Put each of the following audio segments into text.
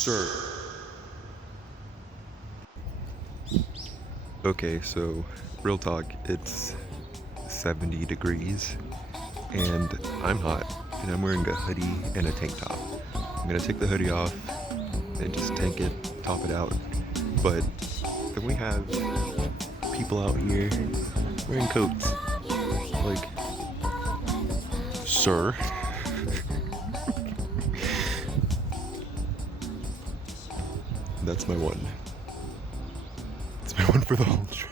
Sir. Okay, so real talk, it's 70 degrees and I'm hot and I'm wearing a hoodie and a tank top. I'm gonna take the hoodie off and just tank it, top it out. But then we have people out here wearing coats. Like, sir. That's my one. That's my one for the whole trip.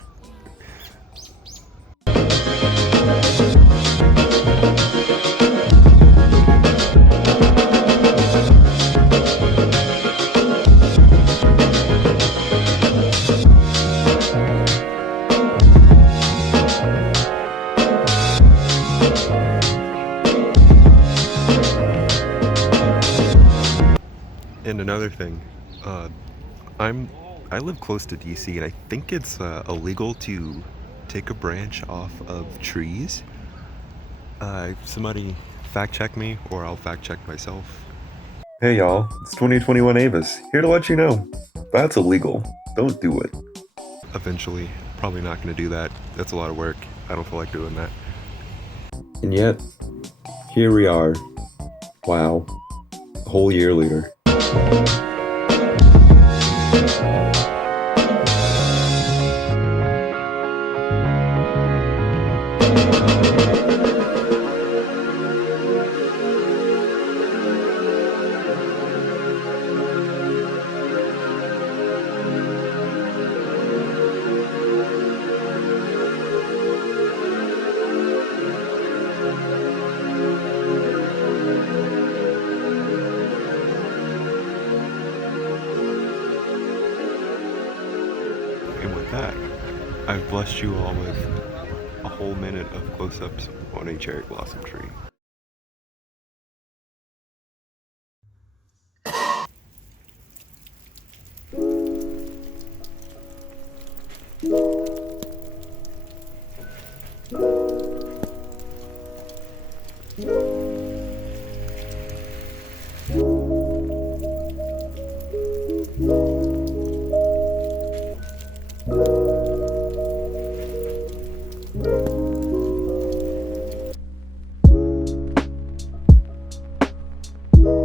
And another thing, uh, I live close to DC, and I think it's illegal to take a branch off of trees. Somebody fact check me, or I'll fact check myself. Hey y'all, it's 2021 Avis, here to let you know. That's illegal. Don't do it. Eventually, probably not going to do that. That's a lot of work. I don't feel like doing that. And yet, here we are. Wow. A whole year later. And with that, I've blessed you all with a whole minute of close-ups on a cherry blossom tree.